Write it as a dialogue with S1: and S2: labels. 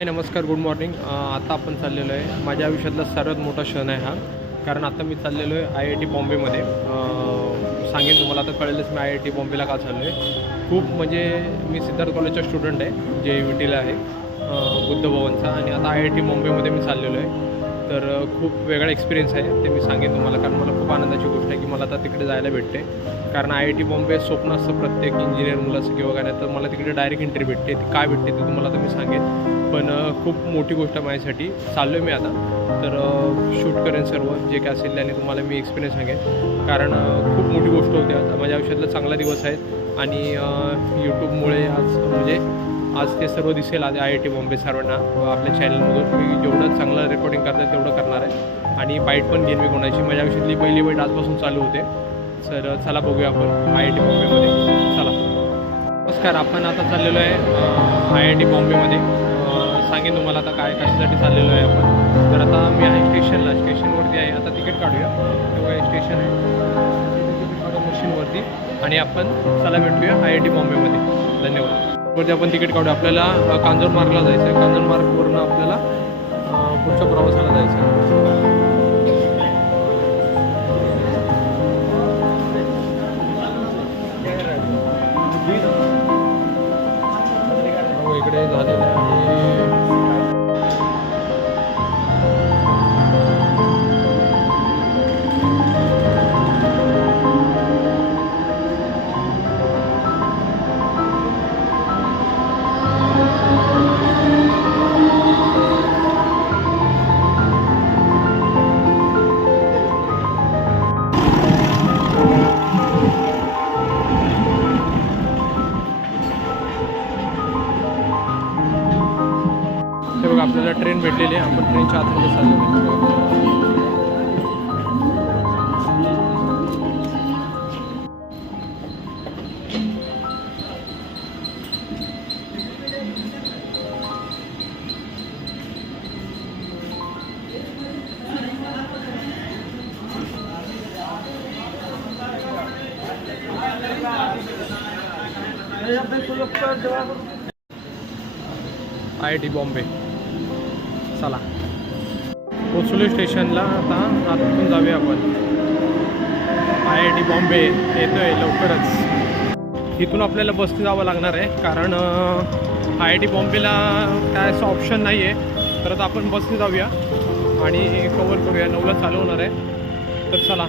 S1: नमस्कार good morning आता आपण चाललेलो आहे. माझ्या आयुष्यातला सर्वात मोठा क्षण आहे हा. कारण आता मी चाललेलो आहे आय आय टी बॉम्बेमध्ये. सांगेन तुम्हाला आता कळेलच मी आय आय टी बॉम्बेला का चाललो आहे. खूप म्हणजे मी सिद्धार्थ कॉलेजचा स्टुडंट आहे जे यू टीला आहे बुद्ध भवनचा आणि आता आय आय टी बॉम्बेमध्ये मी चाललेलो आहे. तर खूप वेगळा एक्सपिरियन्स आहे ते मी सांगेन तुम्हाला कारण मला खूप आनंदाची गोष्ट आहे की मला आता तिकडे जायला भेटते. कारण आय आय टी बॉम्बे स्वप्न असतं प्रत्येक इंजिनियर मुलाचं किंवा काय तर मला तिकडे डायरेक्ट एंट्री भेटते. ती काय भेटते ते तुम्हाला तर मी सांगेन. पण खूप मोठी गोष्ट माझ्यासाठी. चाललो आहे मी आता. तर शूट करेन सर्व जे काय असेल त्याने तुम्हाला मी एक्सपिरियन्स सांगेन. कारण खूप मोठी गोष्ट होती आता. माझ्या आयुष्यातला चांगला दिवस आहे. आणि यूट्यूबमुळे आज म्हणजे आज ते सर्व दिसेल आज आय आय टी बॉम्बे सर्वांना. आपल्या चॅनलमधून मी जेवढं चांगलं रेकॉर्डिंग करतात तेवढं करणार आहे. आणि बाईट पण घेईन मी कोणाची. माझ्या आयुष्यातली पहिली बाईट आजपासून चालू होते. सर चला बघूया आपण आय आय टी बॉम्बेमध्ये. चला. नमस्कार आपण आता चाललेलो आहे आय आय टी बॉम्बेमध्ये. सांगेन तुम्हाला आता काय कशासाठी चाललेलो आहे आपण. तर आता मी आहे स्टेशनला. स्टेशनवरती आहे. आता तिकीट काढूया. तेव्हा स्टेशन आहे. तिकीट काढू मशीनवरती. आणि आपण चला भेटूया आय आय टी बॉम्बेमध्ये. धन्यवाद. वरती आपण तिकीट काढू आपल्याला कांजूर मार्गला जायचं आहे. कांजूरमार्गवरनं आपल्याला पुढच्या प्रवासाला जायचं आहे. हो, इकडे झालेलं आहे. बघा आपल्याला ट्रेन भेटलेली आहे. आपण ट्रेनच्या आतमध्ये चाललो आय आय टी बॉम्बे. चला. पोचलो स्टेशनला आता आतून जाऊया आपण. आय आय टी बॉम्बे येतोय लवकरच. इथून आपल्याला बसने जावं लागणार आहे कारण आय आय टी बॉम्बेला काय असं ऑप्शन नाही आहे तर आता आपण बसने जाऊया आणि कवर करूया. नऊला चालू होणार आहे. तर चला.